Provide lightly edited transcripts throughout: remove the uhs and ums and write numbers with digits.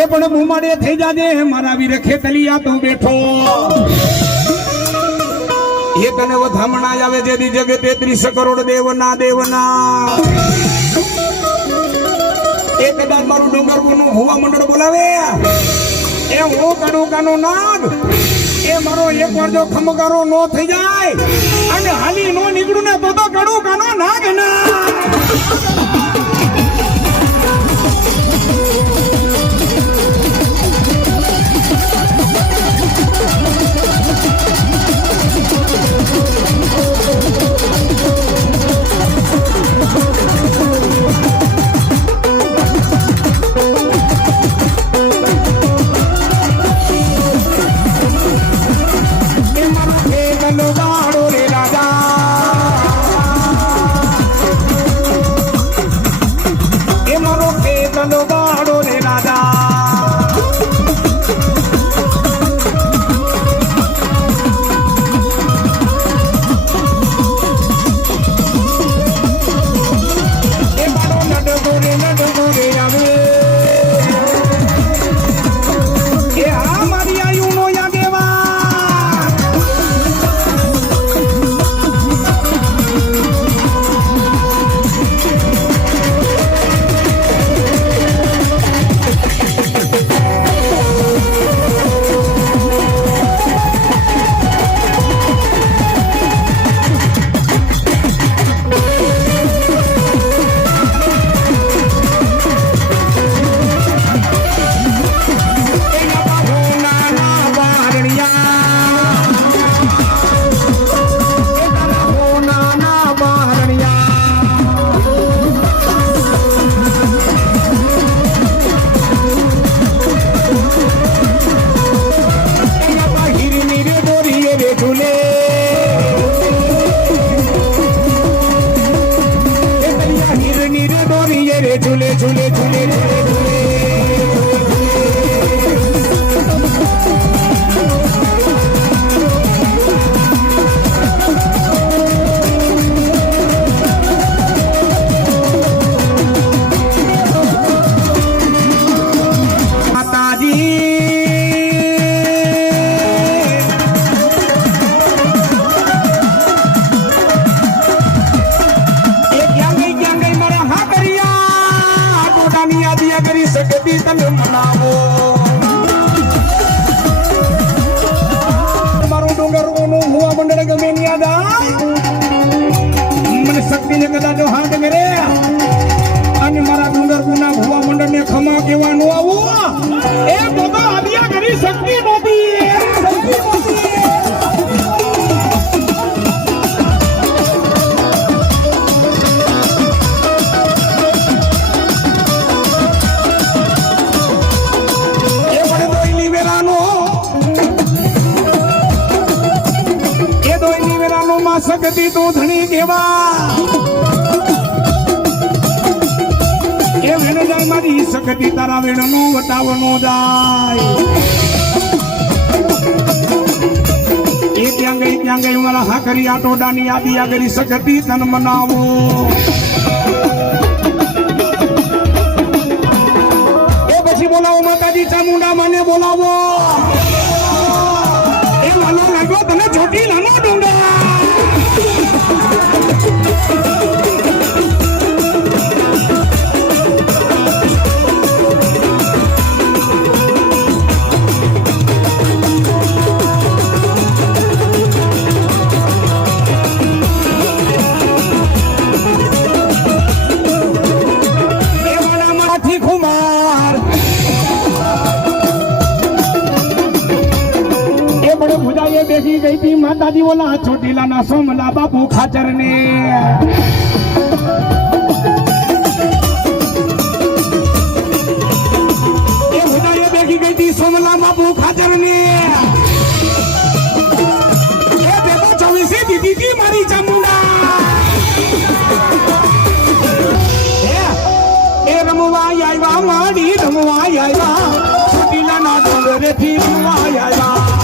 એ પણ બુમાડે થઈ જાજે મારા વીર ખેતલિયા તું બેઠો એ તને વધામણા આવે જેદી જગે 33 કરોડ દેવના એ કદાચ મારું ડુંગરપુરનું ભુવા મંડળ બોલાવે એ હું કડુકાનો નાગ એ મારો એક વાર જો ખમકારો નો થઈ જાય અને હાલી નો નીકળું ને તો કડુકાનો નાગ ના झूले झूले झूले કદાચ હાથ મેરે અને મારા ડુંગરપુરના ભુવા મંડળને ખમા કહેવાનું આવું એ બાબા આદિયા કરી શક્તિ નહોતી એ પડે દોઈલી વેરાનો એ દોઈલી વેરાનો માં શક્તિ તું ધણી કેવા મારી સખતી તારા વેણનો વટાવનો જાય એ ક્યાં ગઈ મારા હાકરી આટોડાની આદિ આગરી સખતી તન મનાવો એ પછી બોલાવો માતાજી ચામુંડા મને બોલાવો એ માનો લાગ્યો તને છોટી નાનો ડુંગા બેસી ગઈ હતી માતાજી ઓલા ચોટીલા ના સોમલા બાપુ ખાચર ને એ ભુજાએ બેસી ગઈ હતી સોમલા બાપુ ખાચર ને એ બેબો 24 દીદી કી મારી ચામુંડા એ રમવા આવ્યા માડી રમવા આવ્યા ચોટીલા ના ડોંગરે થી રમવા આવ્યા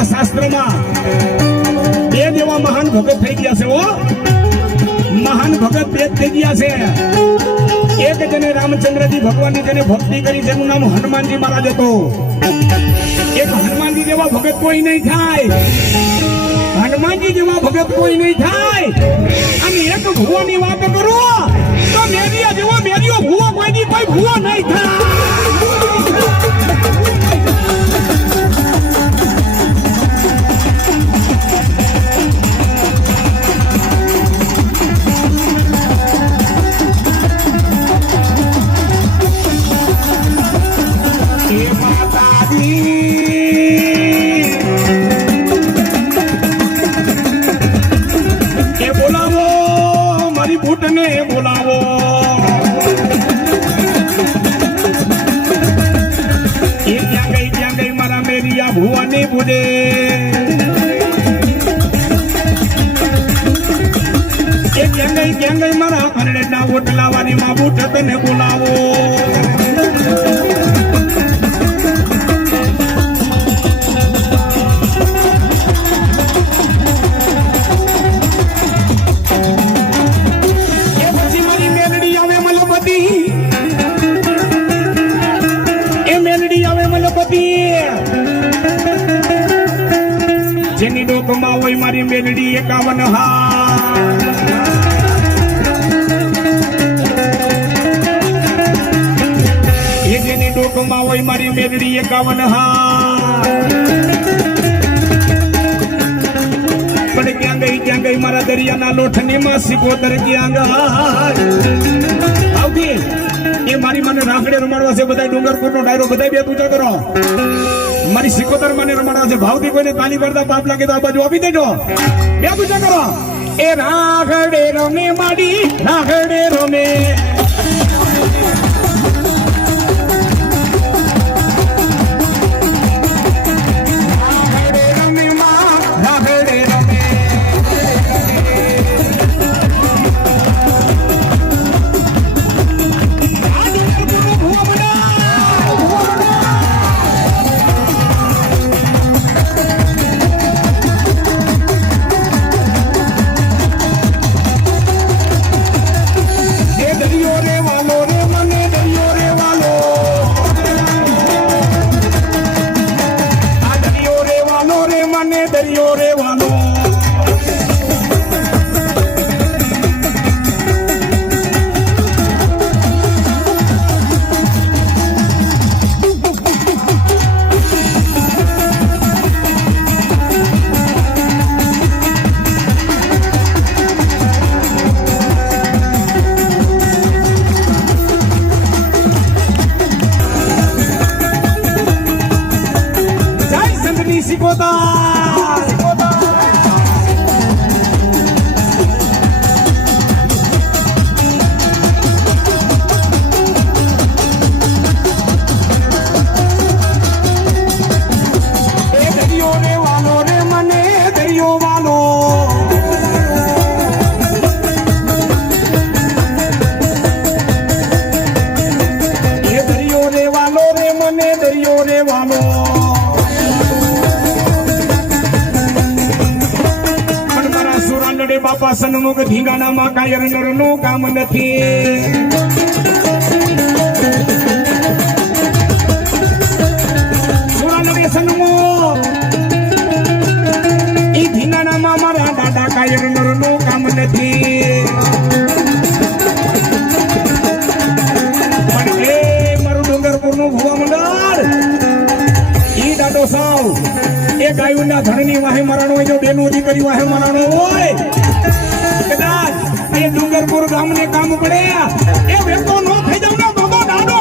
આપણા શાસ્ત્રમાં બે જેવા મહાન ભગત થઈ ગયા છે હો. મહાન ભગત બે જ થઈ ગયા છે. એક જેને રામચંદ્રજી ભગવાનની જેને ભક્તિ કરી જેનું નામ હનુમાનજી મહારાજ હતો. એક હનુમાનજી જેવા ભગત કોઈ નહીં થાય. હનુમાનજી જેવા ભગત કોઈ નહીં થાય. અને એક ભુવાની વાત કરો તો મેરિયા જેવો મેરિયો ભુવો કોઈ ભુવો નહીં થાય. બોલાવો એ ક્યાં ગઈ મારા મેરિયા ભુવાની બુડે. એ ક્યાં ગઈ મારા ખરડેના ઓટલાવાની માં બુટ તને બોલાવો. જેની ડોકમાં હોય મારી મેલડી 51 હાથ. એ જેની ડોકમાં હોય મારી મેલડી 51 હાથ. પણ ક્યાં ગઈ મારા દરિયાના લોઠની માં સિકોતર ક્યાં ગઈ. એ મારી મને રાખડે રમાડવા છે. બધા ડુંગરપુર નો ડાયરો બધા બે પૂજા કરો. મારી સિકોતર મને રમાડવા છે. ભાવથી કોઈને તાલી પડતા પાપ લાગે તો આ બાજુ આપી દેજો. બે પૂજા કરો. એ રાખડે રમે માડી રાખડે રમે. બાપા સન્મુખ ધીંગાણામાં કાયર નરનું કામ નથી. સુરાનડી સન્મુખ ઈ ધીંગાણામાં મારા દાદા કાયર નરનું કામ નથી. પણ એ મારું ડુંગરપુરનું ભુવા મંડળ ઈ દાદો સાવ એ ગાયુના ધણની વાહે મરાણો હોય. જો બેનું દીકરી વાહે મરાણો હોય કદાચ એ ડુંગરપુર ગામને કામ પડે એ વેકો નો થઈ જાવ ને બાબા દાડો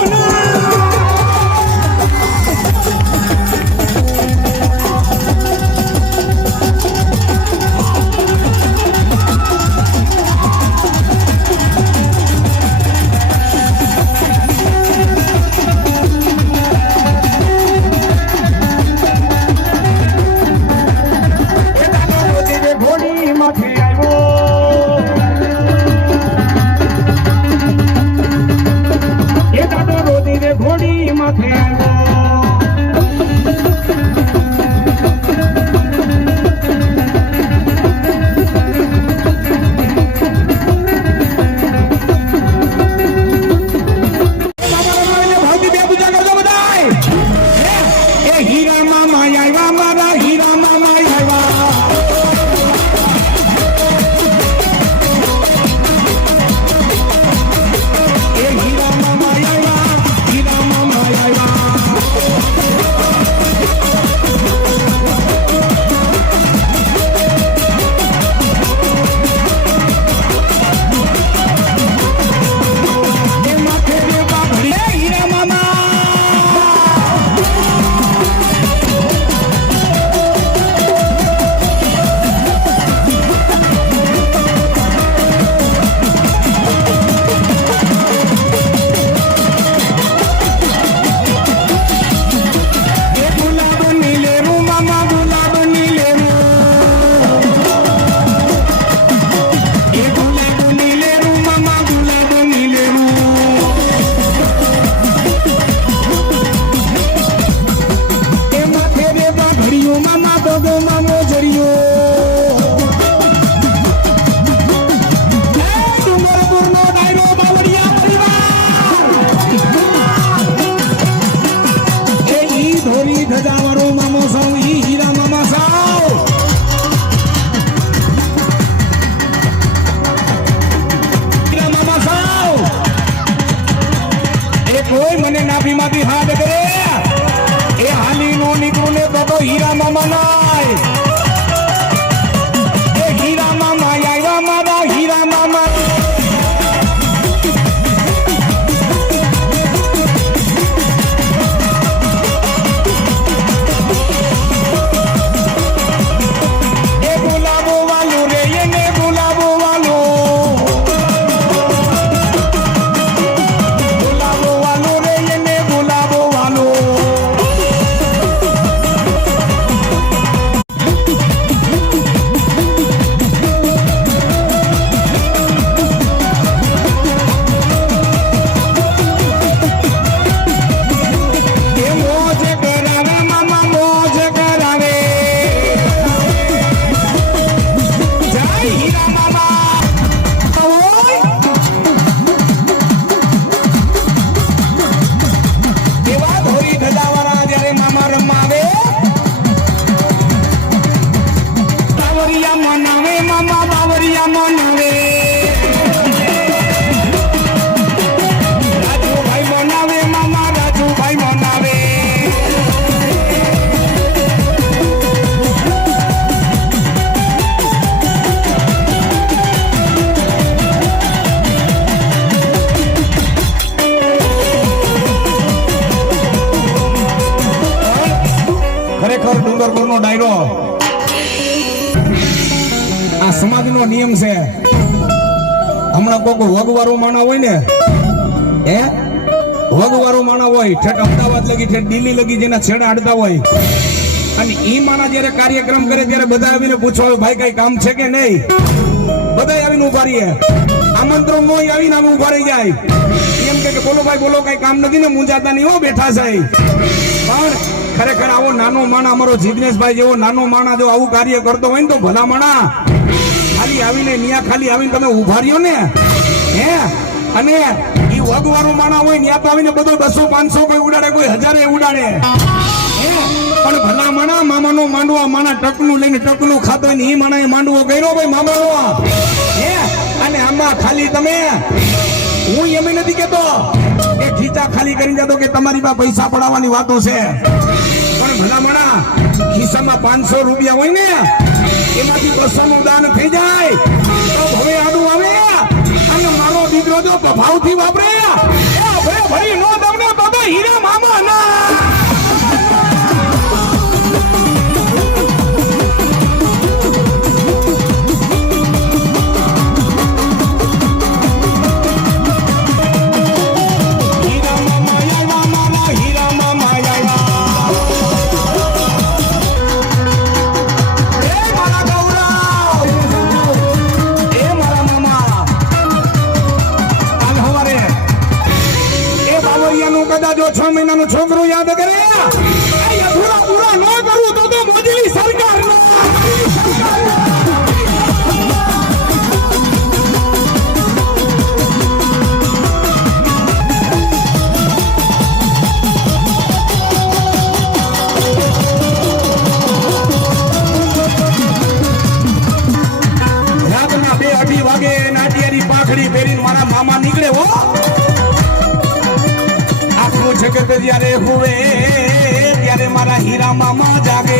આવ્યા મારા હીરા મામા આવ્યા એ હીરા મામા આવ્યા હીરા મામા આવ્યા કોઈ મને નાભીમાંથી હાથ કરે એ હાલી નો નીકળું ને તો હીરા મામા નાય એ હીરા મામા આવ્યા મારા હીરા મામા એ બોલાવો વાલો રે એને બોલાવો વાલો ખરેખર ડુંગરપુરનો ડાયરો આ સમાજનો નિયમ છે. હમણાં કોક વગવારો માણા હોય ને વગવારો માણા હોય ઠેઠ અમદાવાદ લગી ઠેઠ દિલ્હી લગી જેના છેડા અડતા હોય અને ઈ માણા જયારે કાર્યક્રમ કરે ત્યારે બધા આવીને પૂછવા ભાઈ કઈ કામ છે કે નહીં બધા આવીને ઉભા રહીએ આમંત્રણ નો આવીને આમ ઉભા રહી જાય એમ કે બોલો ભાઈ બોલો કઈ કામ નથી ને મુંજાતા નહીં હો બેઠા છે પણ ખરેખર આવો નાનો માણા અમારો જિગ્નેશભાઈ જેવો નાનો માણા જો આવું કાર્ય કરતો હોય ને તો ભલા માણા ખાલી આવીને ન્યા ખાલી આવીને તમે ઉભા રહ્યો ને અને ઈ વગવારો માણા હોય ન્યા તો આવીને બધો 200-500 કોઈ ઉડાડે કોઈ 1000 ઉડાડે પણ ભલા માણા મામાનો માંડવો માણા ટકનું લઈને ટકનું ખાતો હોય ને ઈ માણા એ માંડવો કર્યો ભાઈ મામાનો અને આમાં ખાલી તમે હું એમ નથી કેતો કે ખીચા ખાલી કરી જતો કે તમારી પાસે પૈસા પડાવવાની વાતો છે પણ ભલા મણા ખિસ્સામાં 500 રૂપિયા હોય ને એમાંથી 200 નું દાન થઈ જાય તો હવે આડું આવે અને મારો દીકરો જો ભાવથી વાપરે ભાઈ નો તમને તો હીરા મામા ના જો 6 મહિનાનો છોકરો યાદ કરે પૂરા પૂરા ન કરું તો મોદીની સરકાર જ્યારે હુવે ત્યારે મારા હીરા મામા જાગે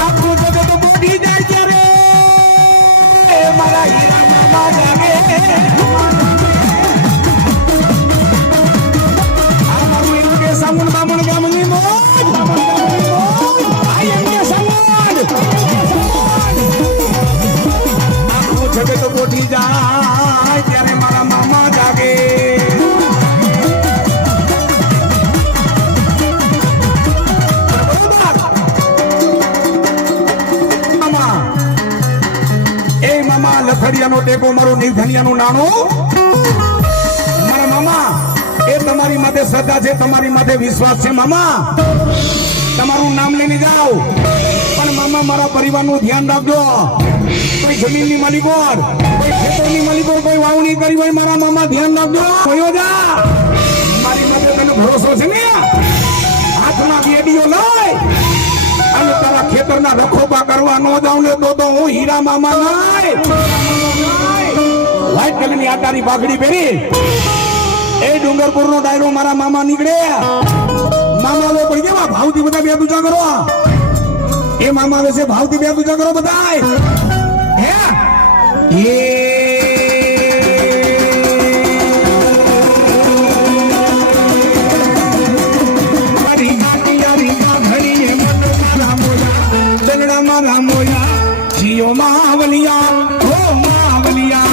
આખું જગત બુડી જાય ત્યારે મારા હીરા મામા જાગે આ મારું એમ કે સામુન બામણ ગામની મોજ આ એમ કે સમાજ જગત બોટી જાય ત્યારે મારા મામા જાગે મામા એ મામા લખડિયાનો ટેકો મારું નિધનિયાનું નાણું મારા મામા એ તમારી માથે શ્રદ્ધા છે તમારી માથે વિશ્વાસ છે મામા તમારું નામ લઈને જાઓ પણ મામા મારા પરિવારનું ધ્યાન રાખજો કોઈ જમીનની માલિકો કોઈ ખેતરની માલિકો કોઈ વાવણી કરી હોય મારા મામા ધ્યાન રાખજો કયો જા મારી માથે તને ભરોસો છે ને હાથમાં બેડીઓ લઈ અને તારા ખેતરના રખોપા કરવા ન જાઉં ને તો હું હીરા મામા નહીં વ્હાઈટ કલરની આટાની પાઘડી પહેરી એ ડુંગરપુરનો ડાયરો મારા મામા નીકળે મામા લો પડી કેવા ભાવથી બધા બે પૂજા કરો એ મામા આવે છે ભાવથી બે પૂજા કરો બધા જીઓ માવલિયા ઓ માવલિયા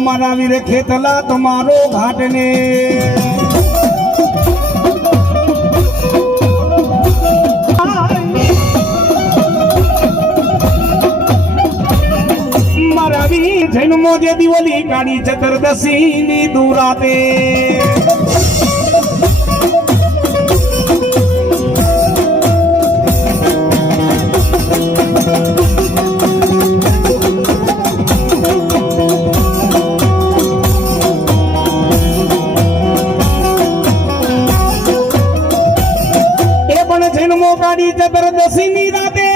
મારા વીર ખેતલા તમારો ઘાટ ને મારા વીર જન્મો જે દિવાળી કાઢી ચતુર્દશી ની દુરાતે ચતુર્દશી ની રાતે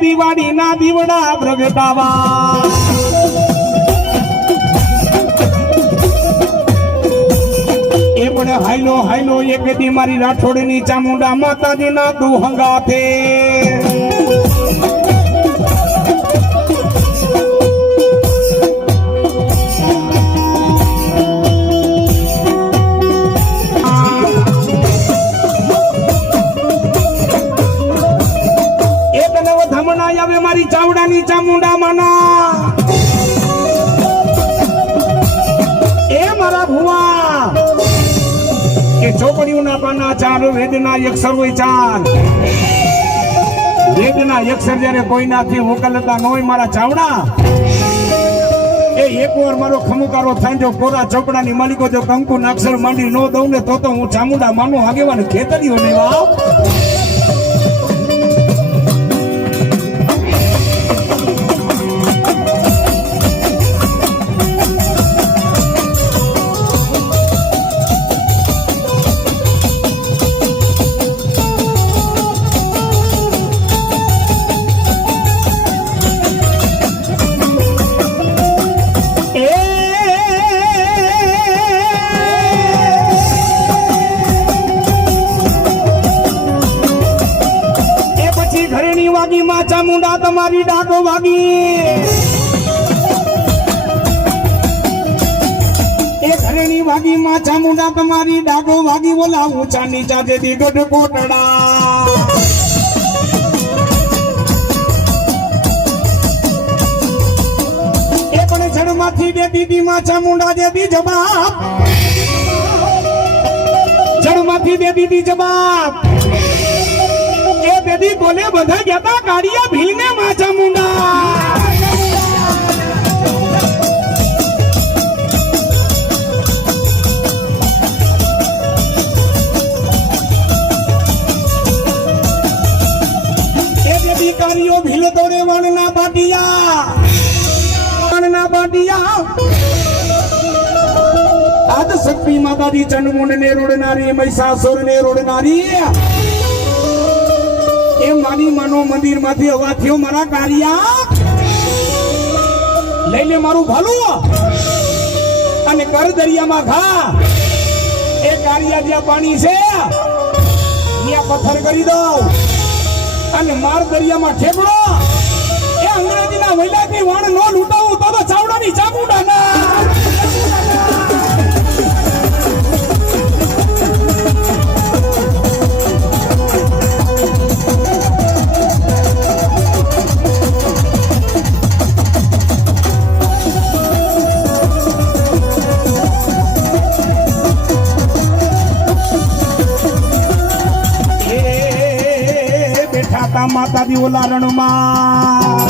દિવાળી ના દીવડા પ્રગટાવા એ પણ હાઈલો હાઈલો એક દી મારી રાઠોડ ની ચામુંડા માતાજી ના દુહંગાથે મારી ચાવડાની ચામુંડા માના એ મારા ભુવા કે ચોપડીઓના પાના ચાર, વેદના અક્ષર હોય ચાર. વેદના અક્ષર જયારે કોઈનાથી મોકલતા ન હોય મારા ચાવડા, એ એકવાર મારો ખમુકારો થાય જો કોરા ચોપડાની માલિકો જો કંકુ અક્ષર માંડી ન દઉં ને તો હું ચામુંડા માનું આગેવાન ખેતરીઓ નહીં વાવ. ચામુંડા તમારી ડાકો વાગી, એ ઘરેની વાગી માં ચામુંડા તમારી ડાકો વાગી. બોલા ઊંચા નીચા દેદી ગઢ કોટડા, એ પણ જડમાંથી દે દીદી માં ચામુંડા દેદી જવાબ, જડમાંથી દે દીદી જવાબ. એ દેદી બોલે બધા જતા કાઢિયા ભીલને માચા મુંડા. એ દેદી કાઢિયો ભીલ તોડે વણના બાટિયા, વણના બાટિયા. આદ શક્તિ માતાજી ચંડમુંડ ને રોડનારી, મહિષાસુર ને રોડનારી. એ મારી માનો મંદિર માંથી હવા થયો મારા કારિયા, લઈ લે મારું ભાલું અને કર દરિયામાં ઘા. એ કારિયા જ્યાં પાણી છે ત્યાં પથ્થર કરી દઉં અને માર દરિયામાં ઠેકડો. એ અંગ્રેજીના વૈલાથી વાણ નો લૂંટાવું તો ચાવડાની ચામુંડા ના. માતાજી ઓલા રણમાં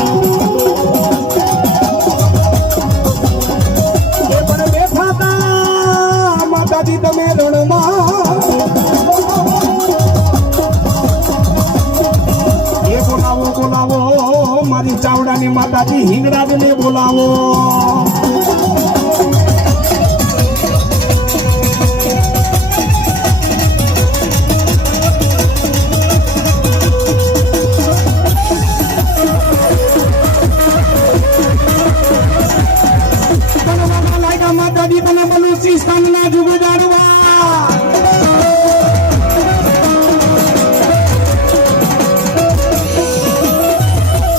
એ પણ બેઠા તા માતાજી તમે રણમાં. એ બોલાવો બોલાવો મારી ચાવડાની માતાજી હિંગળાજને બોલાવો. માતાજી તને બલુચી સ્થાનના જુગ જાણવા.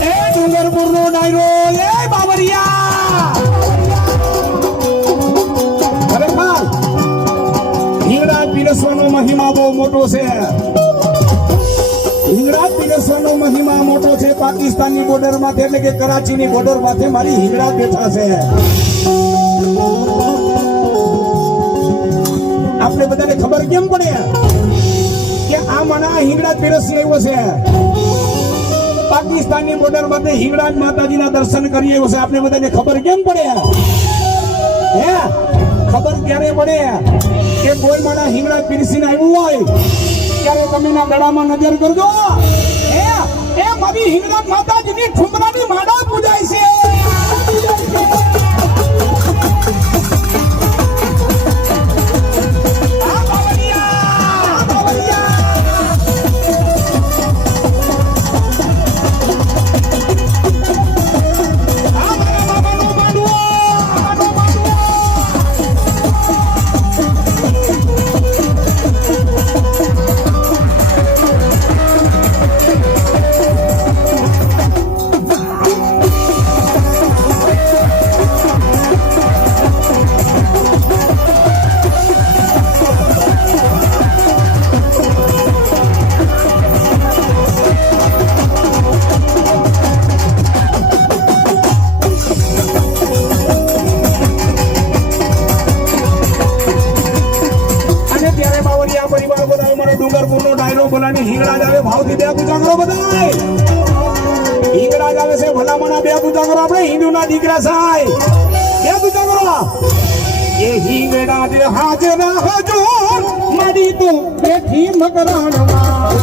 એ ડુંગરપુર નો ડાયરો એ બાબરિયા. ખરેખર હિંગળાજ પીરસવાનો મહિમા બહુ મોટો છે. હિંગળાજ પીરસવાનો મહિમા મોટો છે. પાકિસ્તાનની બોર્ડર માંથી એટલે કે કરાચીની બોર્ડર માંથી મારી હિંગળાજ બેઠા છે. આપણે બધાને ખબર કેમ પડે કે આ માણા હિંગળાજ પીરસી આવ્યો છે? પાકિસ્તાનની બોર્ડર માંથી હિંગળાજ માતાજીના દર્શન કરી આવ્યો છે. આપણે બધાને ખબર કેમ પડે? હે ખબર ક્યારે પડે કે કોઈ માણા હિંગળાજ પીરસીને આવ્યું હોય ત્યારે તમે ના ગળામાં નજર કરજો. એ મારી હિંગળાજ માતાજીની ઠુમરાની માળા પૂજાય છે. ભાવથી બે પૂજા કરો બધાય. ઈંગડા જ આવે છે ભલામણા બે પૂજા કરો આપણે હિન્દુના દીકરા સાય બે પૂજા કરો. એ હિંગડા જે હાજર હજુર મારી તું બેઠી મકરાણમાં.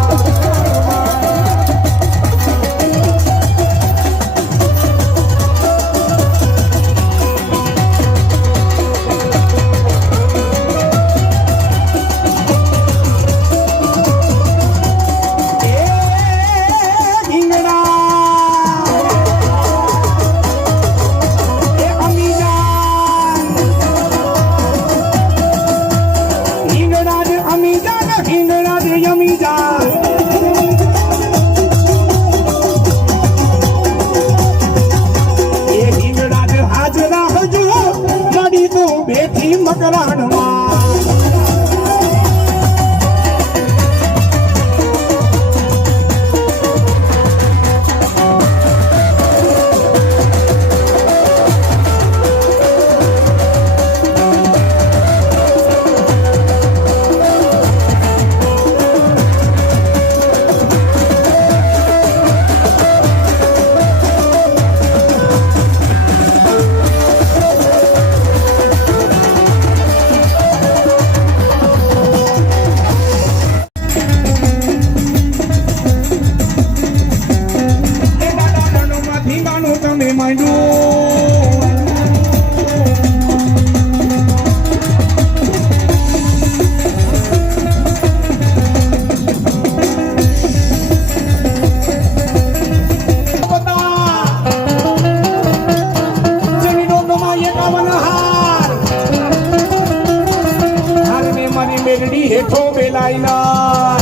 હેઠો બેલાઈના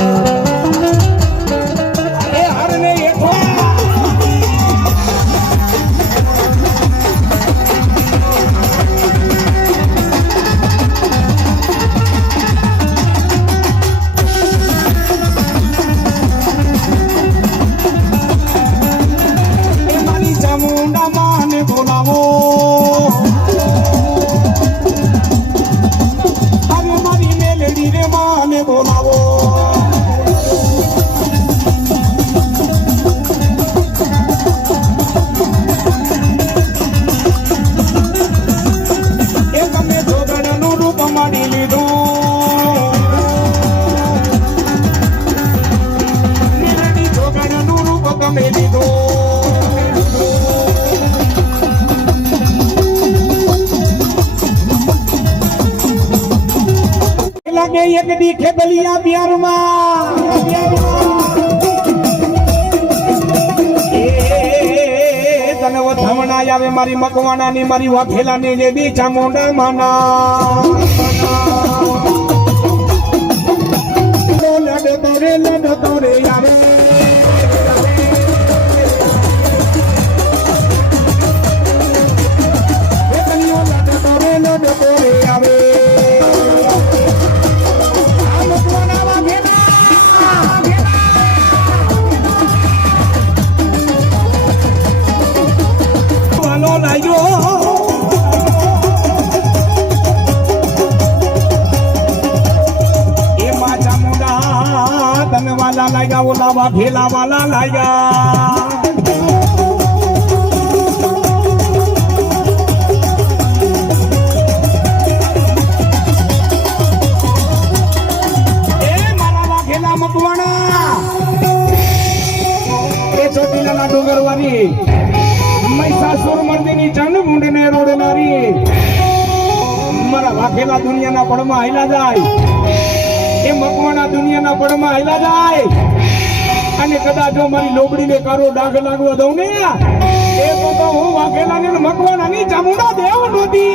એ હરને હેઠો એ મારી ચામુંડા માને બોલાવો. બોલાવો એ તમે જોગણનું રૂપ માડી લીધું. જોગણનું રૂપ તમે લીધું. લાગે એક દી ખેબલિયા પ્યારમાં તને વધામણા આવે મારી મકવાણાની મારી વાઘેલાની જે બી ચામુંડા માના લડતો રે આવે લડતો રે આવે. વાલા લાગ્યા ઓલા ભેલા વાલા લાગ્યા. એ મારા વાઘેલા મકવાણા એ ચોટીલાના ડુંગરવાળી મહિષાસુર મર્દિની ચંડ મુંડને રોડનારી મારા વાઘેલા દુનિયાના પડમાં હાલ્યા જાય. એ મકવાણા દુનિયાના પડમાં હાલ્યા જાય અને કદાચ જો મારી લોબડીને કારો ડાઘ લાગવા દઉં ને એ તો હું વાઘેલાને મકવાણાની ચામુંડા દેવ નહોતી.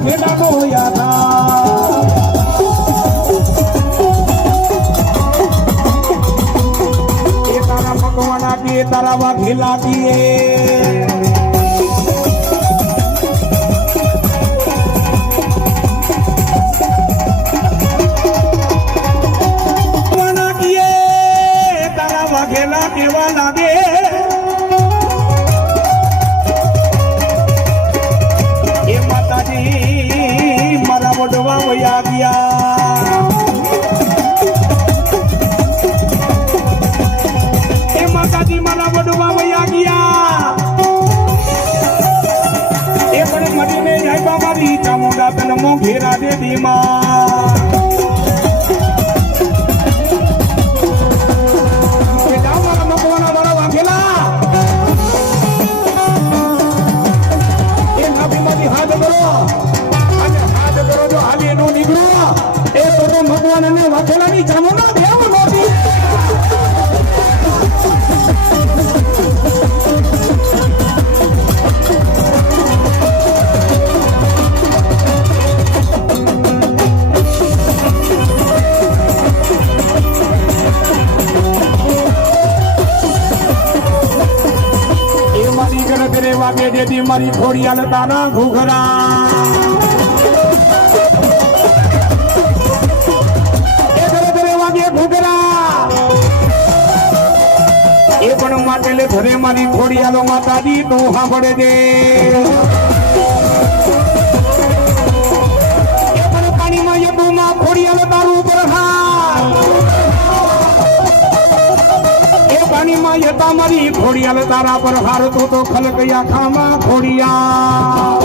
વાઘેલાનો યાદા એ તારા ભગવાના કે તારા વાઘેલા દીએ વાઘેલા કેવા લાગે એ માતાજી મારા વડવા વયા ગયા એ માતાજી મારા વડવા વયા ગયા એ પણ મરીને જાય બાબારી ચામુંડા તન મોઘેરા દે દીમાં ભગવાન વાઘેલાની ચામુંડા દેવ નોતી એ મારી ગણતરે વાગે જેથી મારી ખોડિયાલ તારા ઘૂઘરા એ પણ માટે ઘરે મારી ખોડિયાલો માતાજી તું સાંભળે દે એ પણ પાણીમાં યબુમાં ખોડિયાલો તારું પ્રહાર એ પાણીમાં યતા મારી ખોડિયાલો તારા પ્રહાર તું તો ખલકયા ખામાં ખોડિયા